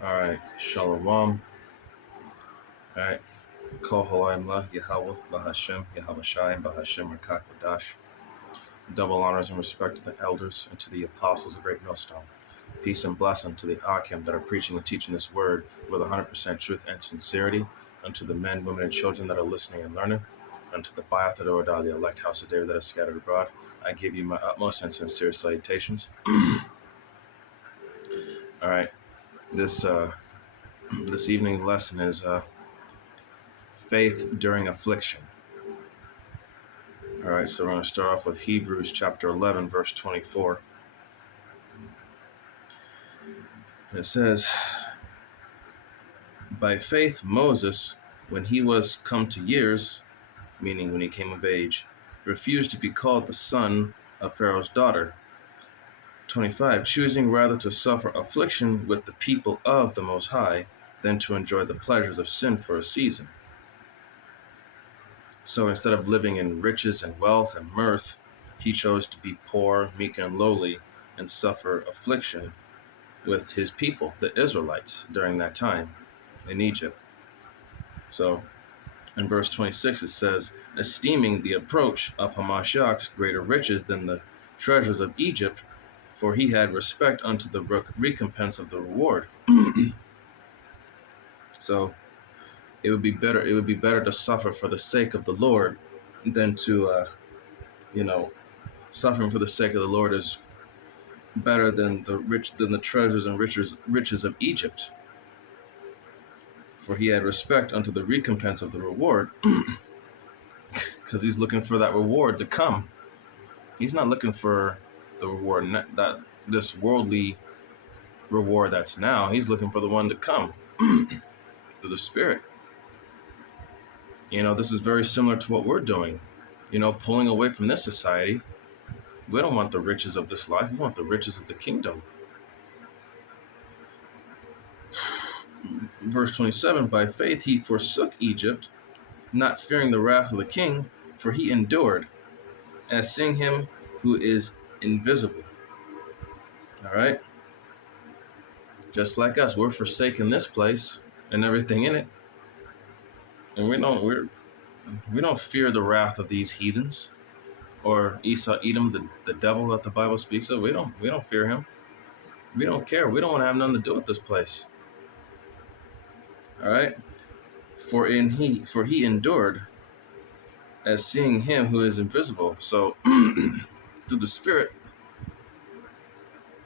All right, Shalom. All right, Kol Halayimla, Yahweh, Bahashem, Yahweh Shai, Bahashem, Rakak Badash. Double honors and respect to the elders and to the apostles of Great Millstone. Peace and blessing to the Akim that are preaching and teaching this word with 100% truth and sincerity, unto the men, women, and children that are listening and learning, unto the Bayathadordah, the elect house of David that is scattered abroad. I give you my utmost and sincere salutations. All right, this this evening's lesson is faith during affliction. All right, so we're going to start off with Hebrews chapter 11, verse 24. And it says, by faith Moses, when he was come to years, meaning when he came of age, refused to be called the son of Pharaoh's daughter. 25, choosing rather to suffer affliction with the people of the Most High than to enjoy the pleasures of sin for a season. So instead of living in riches and wealth and mirth, he chose to be poor, meek, and lowly, and suffer affliction with his people, the Israelites, during that time in Egypt. So in verse 26 it says, esteeming the approach of Hamashiach's greater riches than the treasures of Egypt, for he had respect unto the recompense of the reward. So it would be better to suffer for the sake of the Lord than to suffering for the sake of the Lord is better than the treasures and riches of Egypt, for he had respect unto the recompense of the reward. Because he's looking for that reward to come. He's not looking for the reward that this worldly reward that's now. He's looking for the one to come through the Spirit. This is very similar to what we're doing. Pulling away from this society. We don't want the riches of this life. We want the riches of the kingdom. Verse 27, by faith he forsook Egypt, not fearing the wrath of the king, for he endured, as seeing him who is invisible. All right? Just like us, we're forsaking this place and everything in it. And we don't fear the wrath of these heathens or Esau, Edom, the devil that the Bible speaks of. We don't fear him. We don't care. We don't want to have nothing to do with this place. All right? For he endured, as seeing him who is invisible. So through the Spirit,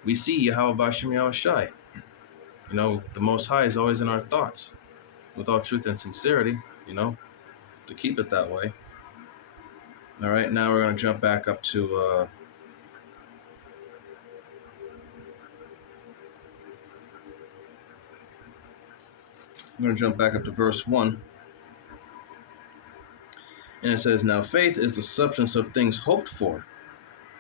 we see Yahweh Bashem Yahweh Shai. The Most High is always in our thoughts, with all truth and sincerity, to keep it that way. All right, now we're going to jump back up to verse 1. And it says, now faith is the substance of things hoped for,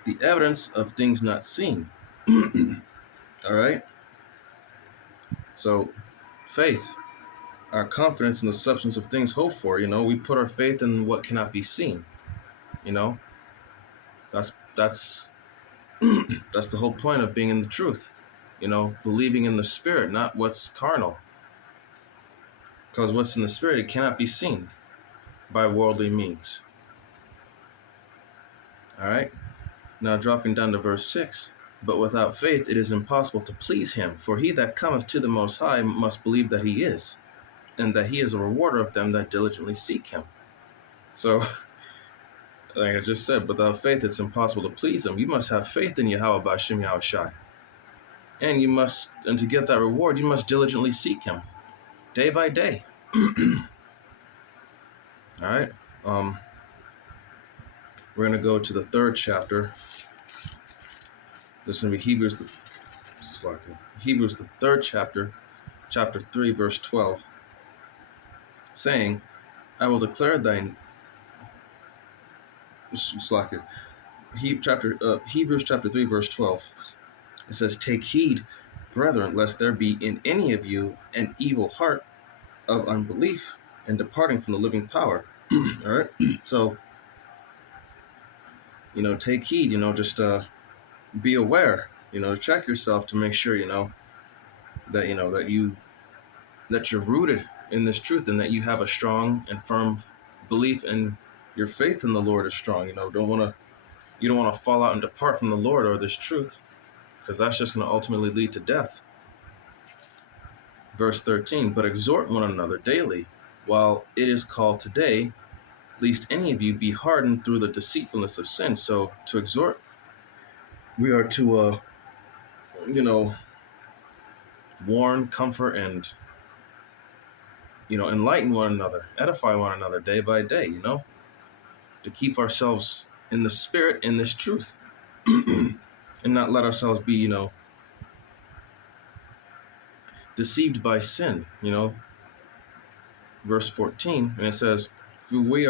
the evidence of things not seen. All right? So, faith, our confidence in the substance of things hoped for. We put our faith in what cannot be seen. That's that's the whole point of being in the truth. Believing in the Spirit, not what's carnal. Because what's in the Spirit, it cannot be seen by worldly means. All right? Now dropping down to verse 6. But without faith it is impossible to please him. For he that cometh to the Most High must believe that he is, and that he is a rewarder of them that diligently seek him. So, like I just said, without faith it's impossible to please him. You must have faith in Yahweh Bashem Yahweh Shai. And to get that reward, you must diligently seek him, day by day. All right. We're going to go to the third chapter. This is going to be Hebrews, the third chapter, chapter 3, verse 12, saying, I will declare thine... Hebrews chapter 3, verse 12. It says, take heed, brethren, lest there be in any of you an evil heart of unbelief and departing from the living power. All right. So, take heed, just be aware, check yourself to make sure, that that you're rooted in this truth, and that you have a strong and firm belief, and your faith in the Lord is strong. You don't want to fall out and depart from the Lord or this truth, because that's just going to ultimately lead to death. Verse 13, but exhort one another daily, while it is called today, lest any of you be hardened through the deceitfulness of sin. So to exhort, we are to, warn, comfort, and, enlighten one another, edify one another day by day, to keep ourselves in the spirit, in this truth, and not let ourselves be, deceived by sin, Verse 14, and it says, For we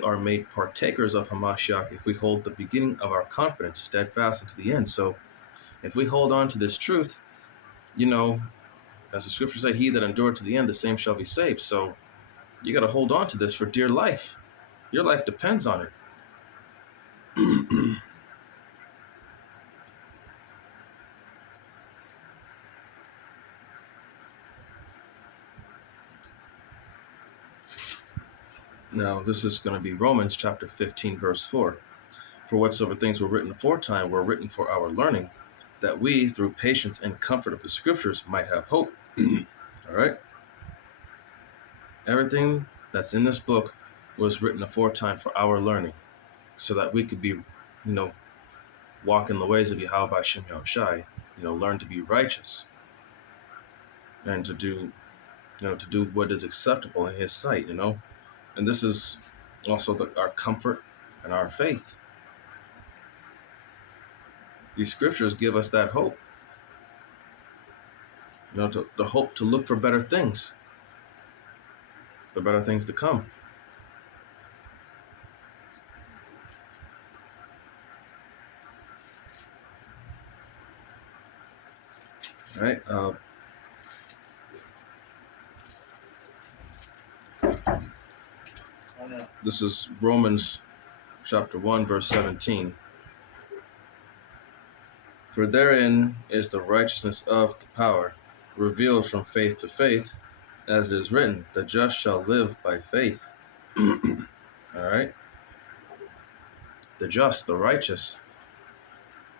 are made partakers of Hamashiach if we hold the beginning of our confidence steadfast unto the end. So if we hold on to this truth, as the scriptures say, he that endured to the end, the same shall be saved. So you got to hold on to this for dear life. Your life depends on it. Now, this is going to be Romans chapter 15, verse 4. For whatsoever things were written aforetime were written for our learning, that we, through patience and comfort of the scriptures, might have hope. All right? Everything that's in this book was written aforetime for our learning, so that we could be, walk in the ways of Yahweh Shem Yahushai, learn to be righteous, and to do what is acceptable in his sight, And this is also our comfort and our faith. These scriptures give us that hope, the hope to look for better things, the better things to come. All right. This is Romans chapter 1, verse 17. For therein is the righteousness of the power, revealed from faith to faith, as it is written, the just shall live by faith. All right? The just, the righteous,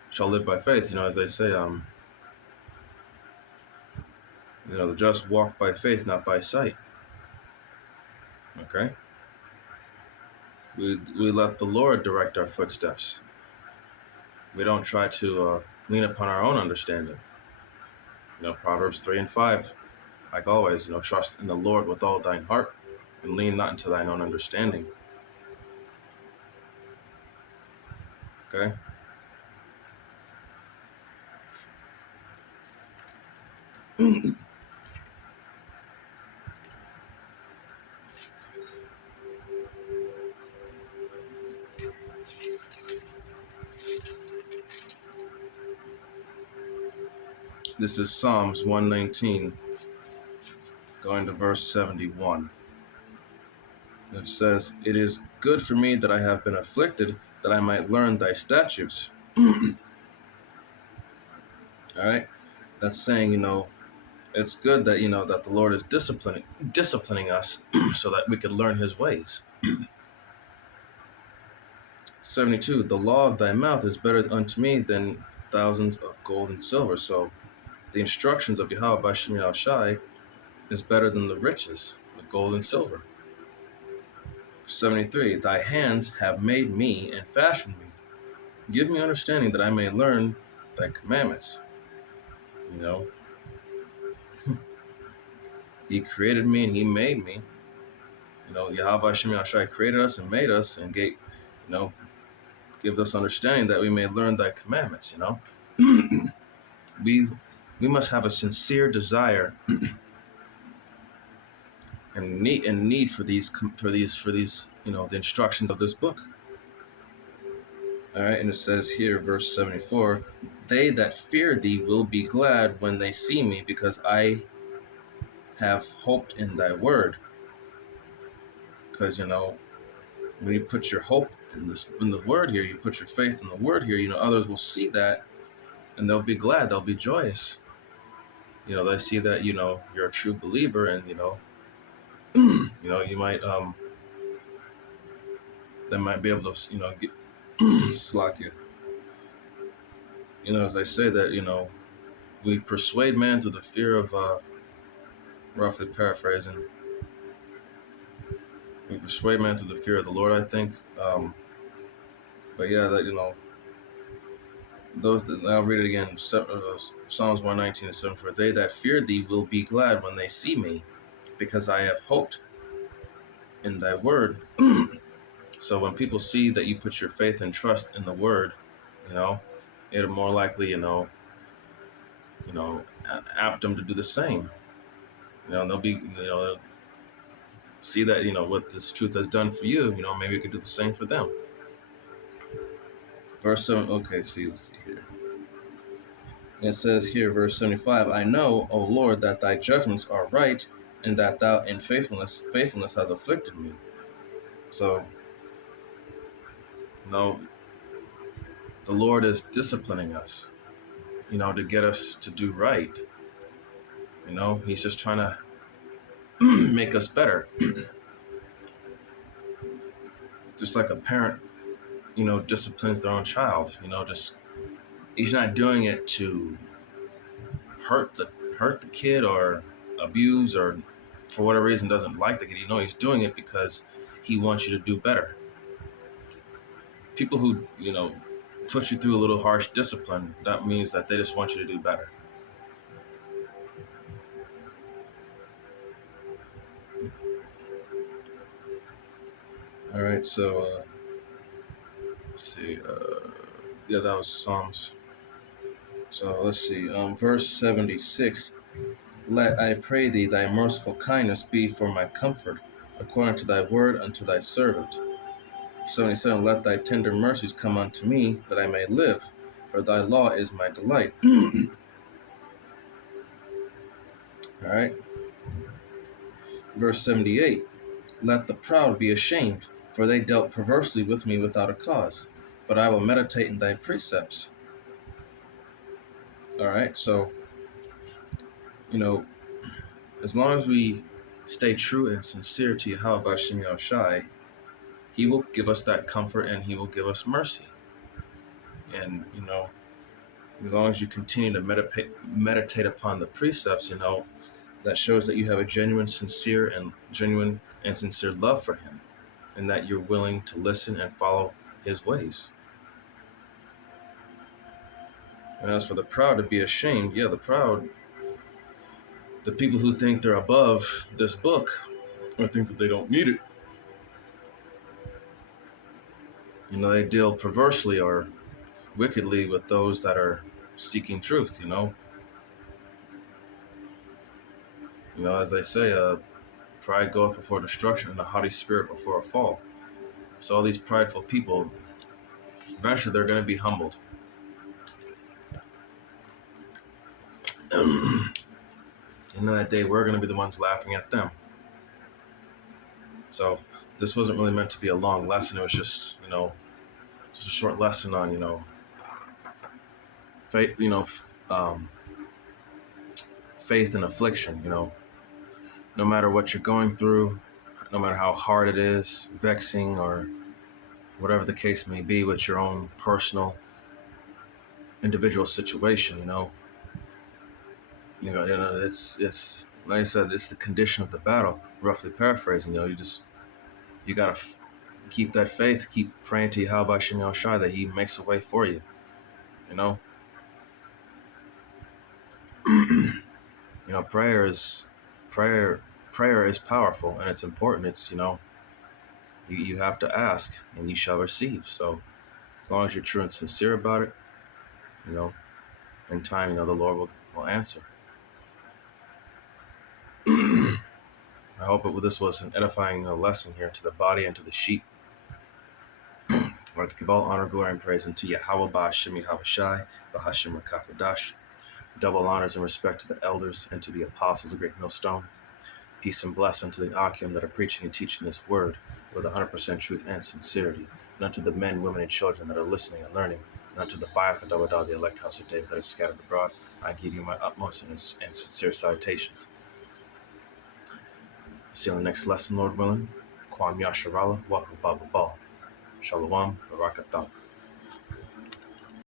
shall live by faith. As they say, the just walk by faith, not by sight. Okay? We let the Lord direct our footsteps. We don't try to lean upon our own understanding. Proverbs 3 and 5, like always, trust in the Lord with all thine heart, and lean not into thine own understanding. Okay? This is Psalms 119, going to verse 71. It says, it is good for me that I have been afflicted, that I might learn thy statutes. All right? That's saying, it's good that, that the Lord is disciplining us so that we could learn his ways. 72, the law of thy mouth is better unto me than thousands of gold and silver. So the instructions of Yahweh by Shem Yahushai is better than the riches, the gold and silver. 73, thy hands have made me and fashioned me. Give me understanding that I may learn thy commandments. He created me and he made me. Yahweh Shem Yahushai created us and made us and give us understanding that we may learn thy commandments. We must have a sincere desire and need for these the instructions of this book. All right, and it says here, verse 74, they that fear thee will be glad when they see me, because I have hoped in thy word. Because when you put your hope in the word here, you put your faith in the word here, others will see that and they'll be glad, they'll be joyous. they see that you're a true believer, and you might they might be able to get slack you. As I say that we persuade man through the fear of roughly paraphrasing, we persuade man through the fear of the Lord, I think. But yeah, that those that I'll read it again. Psalms 119 and 7. For they that fear thee will be glad when they see me, because I have hoped in thy word. So when people see that you put your faith and trust in the word, you know, it'll more likely, apt them to do the same. They'll be, they'll see that, what this truth has done for you, maybe you could do the same for them. Verse 7, okay, see, let's see here. It says here, verse 75, I know, O Lord, that thy judgments are right, and that thou in faithfulness has afflicted me. So, the Lord is disciplining us, to get us to do right. He's just trying to make us better. Just like a parent, disciplines their own child, just he's not doing it to hurt the kid or abuse or for whatever reason doesn't like the kid. He's doing it because he wants you to do better. People who, put you through a little harsh discipline, that means that they just want you to do better. All right, so let's see. Yeah, that was Psalms. So let's see. Verse 76. Let, I pray thee, thy merciful kindness be for my comfort, according to thy word unto thy servant. 77. Let thy tender mercies come unto me, that I may live, for thy law is my delight. All right. Verse 78. Let the proud be ashamed, for they dealt perversely with me without a cause. But I will meditate in thy precepts. All right. So, as long as we stay true and sincere to Yahweh Bashim Yahushai, he will give us that comfort and he will give us mercy. And, as long as you continue to meditate upon the precepts, that shows that you have a genuine and sincere love for him, and that you're willing to listen and follow his ways. And as for the proud to be ashamed, the proud, the people who think they're above this book or think that they don't need it, they deal perversely or wickedly with those that are seeking truth, as they say, pride goeth before destruction and a haughty spirit before a fall. So all these prideful people, eventually they're going to be humbled. And that day we're going to be the ones laughing at them. So this wasn't really meant to be a long lesson. It was just, just a short lesson on, faith, faith and affliction, no matter what you're going through, no matter how hard it is, vexing, or whatever the case may be with your own personal, individual situation, it's like I said, it's the condition of the battle. Roughly paraphrasing, you gotta keep that faith, keep praying to Yahweh Shem Yahushai that he makes a way for you, prayer is powerful and it's important. It's, you have to ask and you shall receive. So as long as you're true and sincere about it, in time, the Lord will answer. I hope this was an edifying lesson here to the body and to the sheep. I'd like to give all honor, glory, and praise unto Yahweh Ba'Hashem Yahushai, Ba'Hashem Rakakadash. Double honors and respect to the elders and to the apostles of Great Millstone. Peace and blessing to the Akim that are preaching and teaching this word with 100% truth and sincerity, and unto the men, women, and children that are listening and learning, and unto the Bayat and the elect house of David that are scattered abroad, I give you my utmost and sincere salutations. See you on the next lesson, Lord willing. Kwam Yasharala, Waka Baba Ba. Shalom, Barakatah.